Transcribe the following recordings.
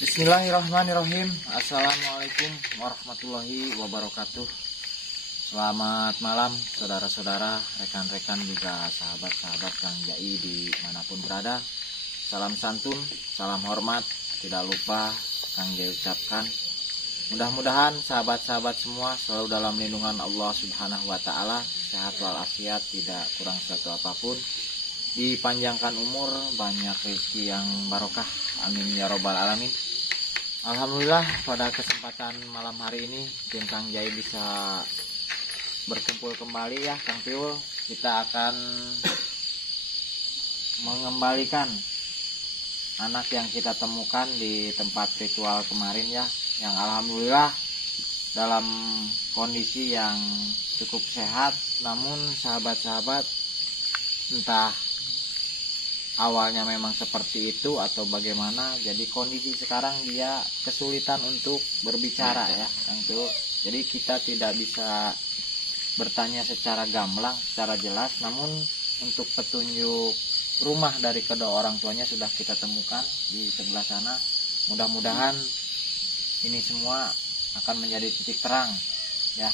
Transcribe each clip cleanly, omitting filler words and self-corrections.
Bismillahirrahmanirrahim. Assalamualaikum warahmatullahi wabarakatuh. Selamat malam saudara-saudara, rekan-rekan juga sahabat-sahabat Kang Jai dimanapun berada. Salam santun, salam hormat, tidak lupa Kang Jai ucapkan. Mudah-mudahan sahabat-sahabat semua selalu dalam lindungan Allah Subhanahu wa Ta'ala, sehat walafiat, tidak kurang satu apapun, dipanjangkan umur, banyak rezeki yang barokah, amin ya robbal alamin. Alhamdulillah pada kesempatan malam hari ini tim Kang Jai bisa berkumpul kembali ya Kang Piul. Kita akan mengembalikan anak yang kita temukan di tempat ritual kemarin ya, yang alhamdulillah dalam kondisi yang cukup sehat. Namun sahabat-sahabat, entah awalnya memang seperti itu atau bagaimana, jadi kondisi sekarang dia kesulitan untuk berbicara ya Kang Piul. Jadi kita tidak bisa bertanya secara gamblang, secara jelas, namun untuk petunjuk rumah dari kedua orang tuanya sudah kita temukan di sebelah sana. Mudah-mudahan ini semua akan menjadi titik terang ya,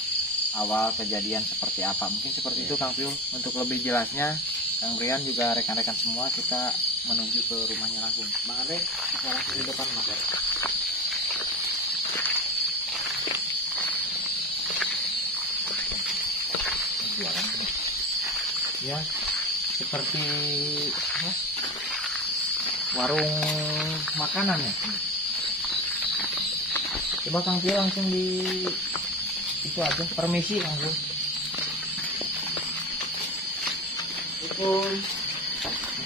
awal kejadian seperti apa. Mungkin seperti itu Kang Piul. Untuk lebih jelasnya Kang Brian juga rekan-rekan semua, kita menuju ke rumahnya langsung. Bang Andre, kita langsung di depan Mas. Ya, seperti warung makanan ya. Coba Kang Piul langsung di itu aja, permisi langsung.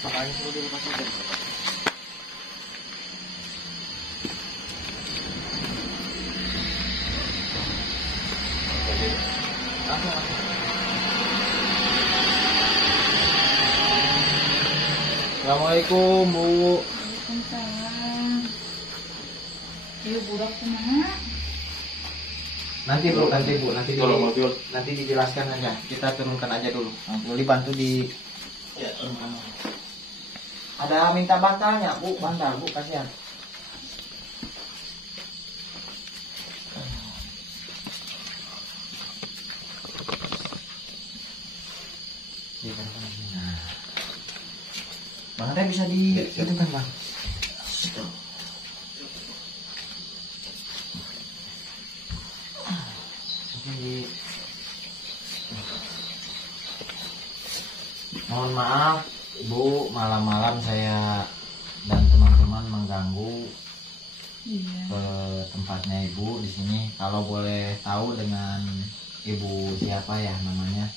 Makanya suruh dilepas aja. Assalamualaikum Bu. Waalaikumsalam. Iya budak kemana? Nanti nanti dijelaskan aja. Kita turunkan aja dulu. Boleh bantu di. Ya, ada minta bantalnya Bu, bantal Bu, kasihan. Nah, Bang Andre bisa di itu kan Bang. Mohon maaf Bu, malam-malam saya dan teman-teman mengganggu ke tempatnya Ibu di sini. Kalau boleh tahu dengan Ibu siapa ya namanya?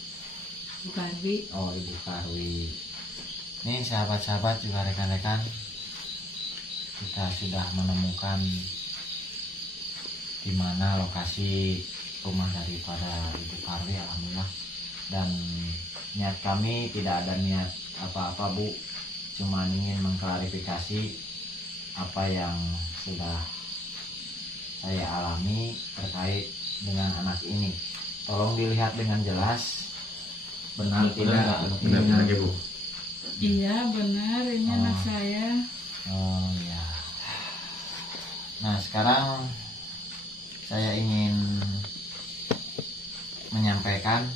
Bu Karwi. Oh, Ibu Karwi. Ini sahabat-sahabat juga rekan-rekan, kita sudah menemukan di mana lokasi rumah daripada Ibu Karwi, alhamdulillah. Dan niat kami tidak ada niat apa-apa Bu, cuma ingin mengklarifikasi apa yang sudah saya alami terkait dengan anak ini. Tolong dilihat dengan jelas, benar tidak? Benar Bu. Iya benar, ini anak saya. Oh ya. Nah sekarang saya ingin menyampaikan,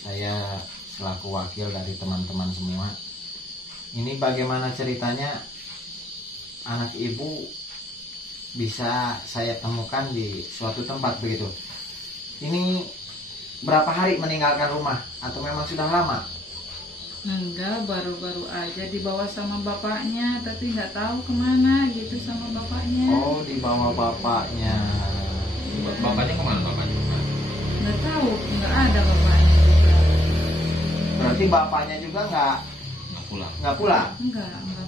saya selaku wakil dari teman-teman semua, ini bagaimana ceritanya anak Ibu bisa saya temukan di suatu tempat begitu. Ini berapa hari meninggalkan rumah atau memang sudah lama? Enggak, baru-baru aja dibawa sama bapaknya, tapi nggak tahu kemana gitu sama bapaknya. Oh, dibawa bapaknya. Bapaknya kemana bapaknya? Nggak tahu, nggak ada bapaknya juga. Berarti bapaknya juga nggak Pulang. Enggak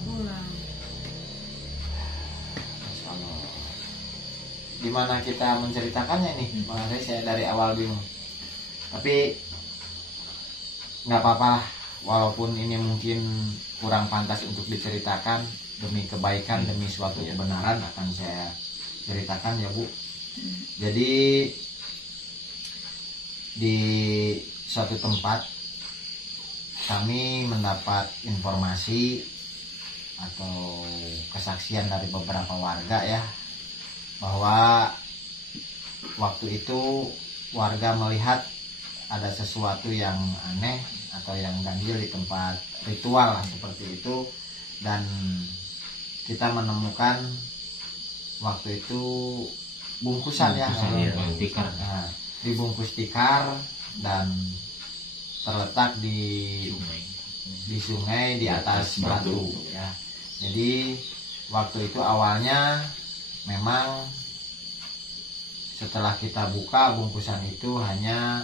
pulang. Gimana kita menceritakannya nih? Makanya saya dari awal bingung. Tapi nggak apa-apa, walaupun ini mungkin kurang pantas untuk diceritakan, demi kebaikan, demi suatu kebenaran akan saya ceritakan ya Bu. Jadi di suatu tempat kami mendapat informasi atau kesaksian dari beberapa warga ya, bahwa waktu itu warga melihat ada sesuatu yang aneh atau yang ganjil di tempat ritual lah, seperti itu. Dan kita menemukan waktu itu bungkusan ya, tikar. Nah, dibungkus tikar dan terletak di sungai di atas batu ya. Jadi waktu itu awalnya memang setelah kita buka bungkusan itu hanya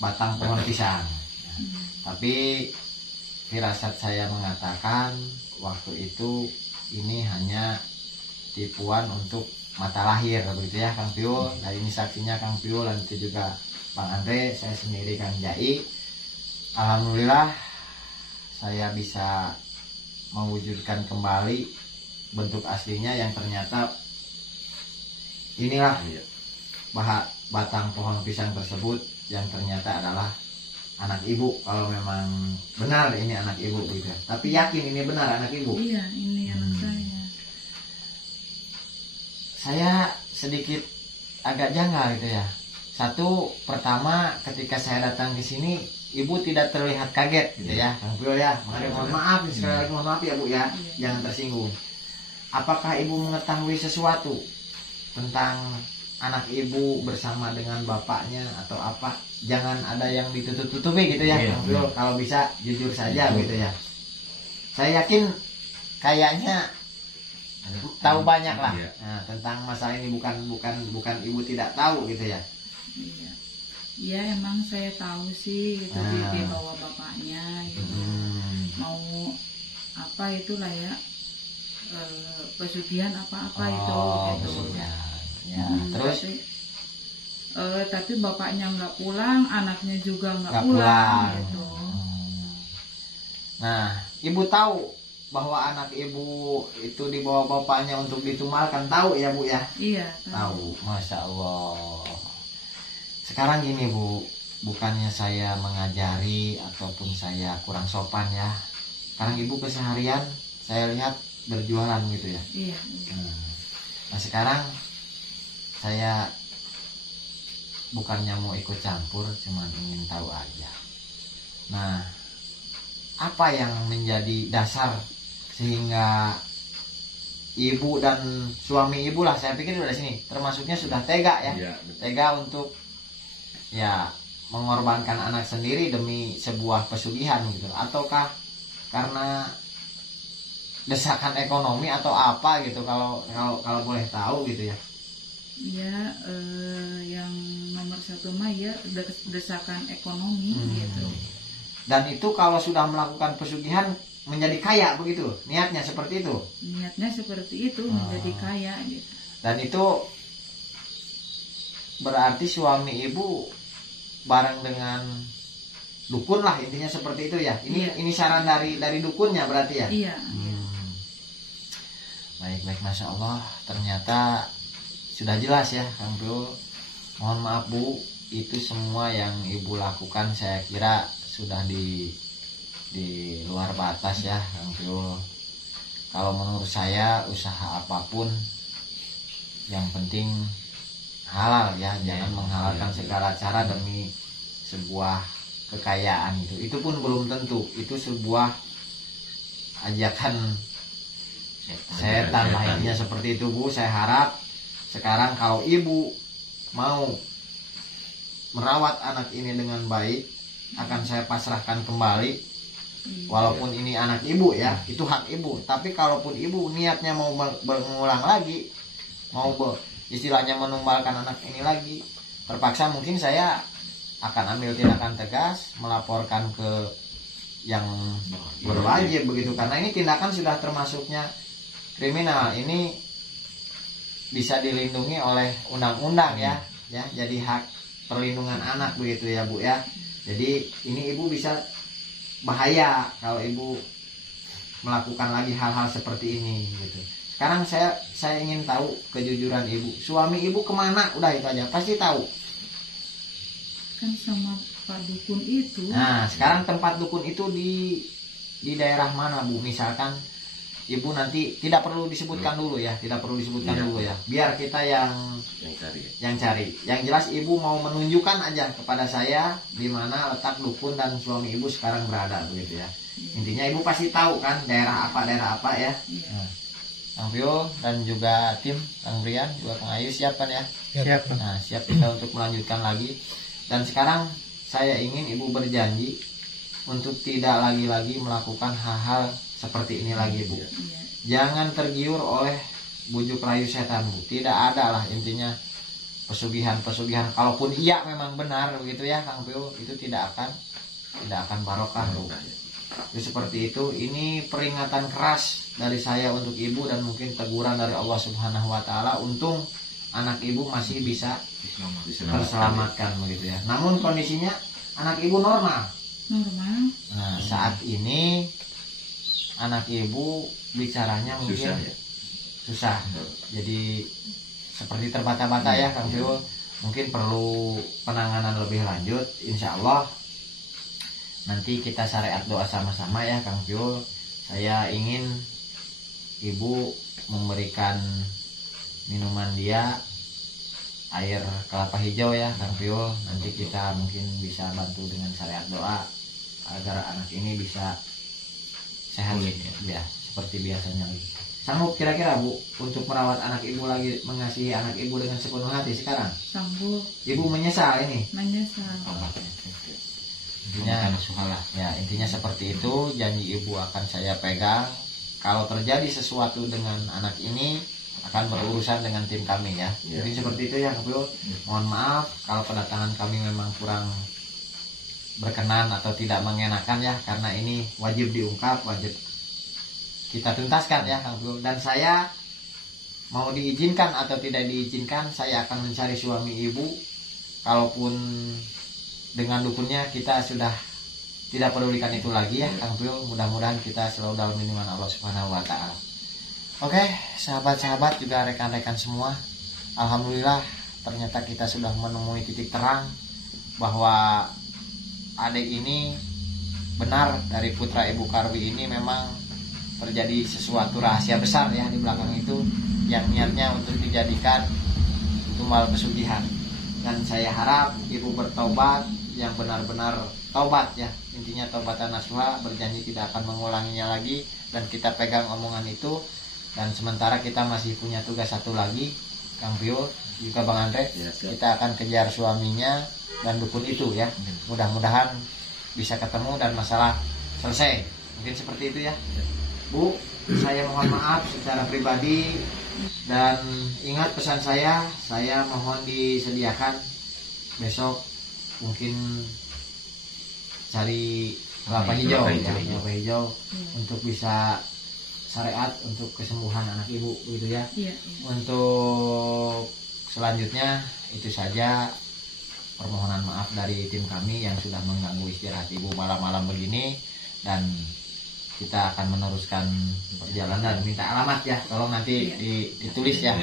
batang pohon pisang ya. Tapi firasat saya mengatakan waktu itu ini hanya tipuan untuk mata lahir begitu ya Kang Piul. Nah ini saksinya Kang Piul dan itu juga Bang Andre, saya sendiri Kang Jai. Alhamdulillah saya bisa mewujudkan kembali bentuk aslinya yang ternyata inilah batang pohon pisang tersebut yang ternyata adalah anak ibu. Kalau memang benar ini anak ibu gitu. Tapi yakin ini benar anak ibu? Iya, ini anak saya. Saya sedikit agak janggal gitu ya. Satu, pertama ketika saya datang ke sini ibu tidak terlihat kaget gitu ya Kang Piul ya. Makanya mohon maaf sekali lagi, mohon maaf ya Bu ya, jangan tersinggung. Apakah ibu mengetahui sesuatu tentang anak ibu bersama dengan bapaknya atau apa? Jangan ada yang ditutup-tutupi gitu ya Kang Piul. Kalau bisa jujur saja gitu ya. Saya yakin kayaknya tahu banyak lah nah, tentang masalah ini. Bukan ibu tidak tahu gitu ya. Iya. Ya emang saya tahu sih gitu, dia bawa bapaknya gitu. Mau apa itulah ya, pesugihan apa-apa itu gitu. Ya, terus tapi bapaknya nggak pulang, anaknya juga nggak pulang gitu. Nah, ibu tahu bahwa anak ibu itu dibawa bapaknya untuk ditumalkan, tahu ya Bu ya? Iya, tahu. Masya Allah. Sekarang gini Bu, bukannya saya mengajari ataupun saya kurang sopan ya. Sekarang ibu keseharian saya lihat berjualan gitu ya. Iya. Nah sekarang saya bukannya mau ikut campur, cuman ingin tahu aja. Nah, apa yang menjadi dasar sehingga ibu dan suami ibu lah, saya pikir dari sini termasuknya sudah tega ya, tega untuk ya mengorbankan anak sendiri demi sebuah pesugihan gitu, ataukah karena desakan ekonomi atau apa gitu, kalau boleh tahu gitu ya? Ya, yang nomor satu mah ya desakan ekonomi gitu. Dan itu kalau sudah melakukan pesugihan menjadi kaya begitu, niatnya seperti itu? Niatnya seperti itu, menjadi kaya gitu. Dan itu berarti suami ibu bareng dengan dukun lah, intinya seperti itu ya. Ini saran dari dukunnya berarti ya? Iya. Baik, Masya Allah, ternyata sudah jelas ya Kang Piul. Mohon maaf Bu, itu semua yang ibu lakukan saya kira sudah di luar batas ya Kang Piul. Kalau menurut saya usaha apapun yang penting halal ya, jangan menghalalkan segala cara demi sebuah kekayaan itu pun belum tentu. Itu sebuah ajakan setan lainnya seperti itu Bu. Saya harap sekarang kalau ibu mau merawat anak ini dengan baik, akan saya pasrahkan kembali. Walaupun ini anak ibu ya, itu hak ibu. Tapi kalaupun ibu niatnya mau mengulang lagi, mau istilahnya menumbalkan anak ini lagi, terpaksa mungkin saya akan ambil tindakan tegas, melaporkan ke yang berwajib begitu. Karena ini tindakan sudah termasuknya kriminal. Ini bisa dilindungi oleh undang-undang ya. Jadi hak perlindungan anak begitu ya Bu ya. Jadi ini ibu bisa bahaya kalau ibu melakukan lagi hal-hal seperti ini gitu. Sekarang saya ingin tahu kejujuran ibu. Suami ibu kemana? Udah itu aja. Pasti tahu. Kan sama Pak Dukun itu. Nah, sekarang tempat dukun itu di daerah mana Bu? Misalkan ibu nanti tidak perlu disebutkan dulu ya, tidak perlu disebutkan dulu ya, biar kita yang cari. Yang jelas ibu mau menunjukkan aja kepada saya di mana letak dukun dan suami ibu sekarang berada begitu ya. Intinya ibu pasti tahu kan daerah apa ya. Nah, Kang Pio dan juga tim Kang Brian juga Kang Ayu siap kan ya? Siap. Nah, siap kita untuk melanjutkan lagi. Dan sekarang saya ingin ibu berjanji untuk tidak lagi-lagi melakukan hal-hal seperti ini lagi, Bu. Jangan tergiur oleh bujuk rayu setan, Bu. Tidak ada lah intinya pesugihan. Kalaupun iya memang benar begitu ya, Kang Pio, itu tidak akan barokah, Bu. Itu seperti itu. Ini peringatan keras dari saya untuk ibu dan mungkin teguran dari Allah Subhanahu wa taala. Untung anak ibu masih bisa terselamatkan begitu ya. Namun kondisinya anak ibu normal. Nah, saat ini anak ibu bicaranya mungkin susah. Jadi seperti terbata-bata ya Kang Pio. Mungkin perlu penanganan lebih lanjut. Insya Allah nanti kita syariat doa sama-sama ya Kang Pio. Saya ingin ibu memberikan minuman dia air kelapa hijau ya Kang Pio. Nanti kita mungkin bisa bantu dengan syariat doa agar anak ini bisa sehat ya seperti biasanya lagi. Sanggup kira-kira Bu untuk merawat anak ibu lagi, mengasihi anak ibu dengan sepenuh hati sekarang? Sanggup. Ibu menyesal ini? Menyesal. Intinya seperti itu. Janji ibu akan saya pegang. Kalau terjadi sesuatu dengan anak ini akan berurusan dengan tim kami ya. Mungkin seperti itu ya Kang Pio. Mohon maaf kalau kedatangan kami memang kurang berkenan atau tidak mengenakan ya, karena ini wajib diungkap, wajib kita tuntaskan ya Kang Pio. Dan saya mau diizinkan atau tidak diizinkan, saya akan mencari suami ibu. Kalaupun dengan dukunnya kita sudah tidak pedulikan itu lagi ya Kang Pio. Mudah-mudahan kita selalu dalam lindungan Allah Subhanahu wa taala. Oke, sahabat-sahabat juga rekan-rekan semua, alhamdulillah ternyata kita sudah menemui titik terang bahwa adik ini benar dari putra Ibu Karwi ini memang terjadi sesuatu rahasia besar ya di belakang itu yang niatnya untuk dijadikan tumbal pesugihan. Dan saya harap ibu bertobat yang benar-benar taubat ya, intinya taubatan nasuha, berjanji tidak akan mengulanginya lagi. Dan kita pegang omongan itu. Dan sementara kita masih punya tugas satu lagi Kang Pio juga Bang Andre, kita akan kejar suaminya dan dukun itu ya. Mudah-mudahan bisa ketemu dan masalah selesai. Mungkin seperti itu ya Bu. Saya mohon maaf secara pribadi. Dan ingat pesan saya mohon disediakan besok mungkin cari kelapa hijau untuk bisa syariat untuk kesembuhan anak ibu gitu ya. Untuk selanjutnya itu saja, permohonan maaf dari tim kami yang sudah mengganggu istirahat ibu malam-malam begini. Dan kita akan meneruskan perjalanan. Minta alamat ya, tolong nanti ditulis ya.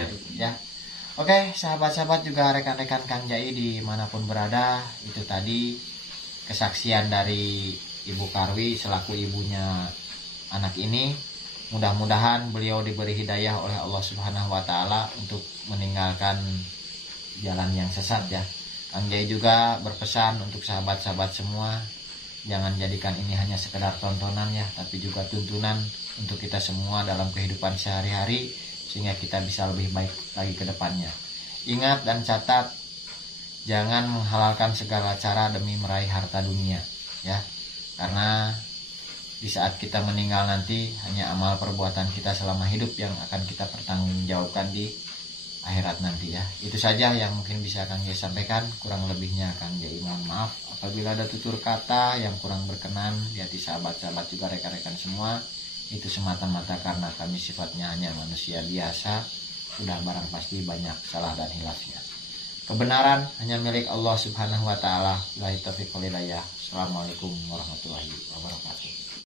Oke, sahabat-sahabat juga rekan-rekan Kang Jai dimanapun berada, itu tadi kesaksian dari Ibu Karwi selaku ibunya anak ini. Mudah-mudahan beliau diberi hidayah oleh Allah Subhanahu wa taala untuk meninggalkan jalan yang sesat ya. Kang Jai juga berpesan untuk sahabat-sahabat semua, jangan jadikan ini hanya sekedar tontonan ya, tapi juga tuntunan untuk kita semua dalam kehidupan sehari-hari sehingga kita bisa lebih baik lagi ke depannya. Ingat dan catat, jangan menghalalkan segala cara demi meraih harta dunia ya. Karena di saat kita meninggal nanti hanya amal perbuatan kita selama hidup yang akan kita pertanggungjawabkan di akhirat nanti ya. Itu saja yang mungkin bisa Kang Jai sampaikan. Kurang lebihnya Kang Jai mohon maaf apabila ada tutur kata yang kurang berkenan di hati sahabat-sahabat juga rekan-rekan semua. Itu semata-mata karena kami sifatnya hanya manusia biasa, sudah barang pasti banyak salah dan hilafnya. Kebenaran hanya milik Allah Subhanahu wa taala. Wabillahi taufiq wal hidayah. Assalamualaikum warahmatullahi wabarakatuh.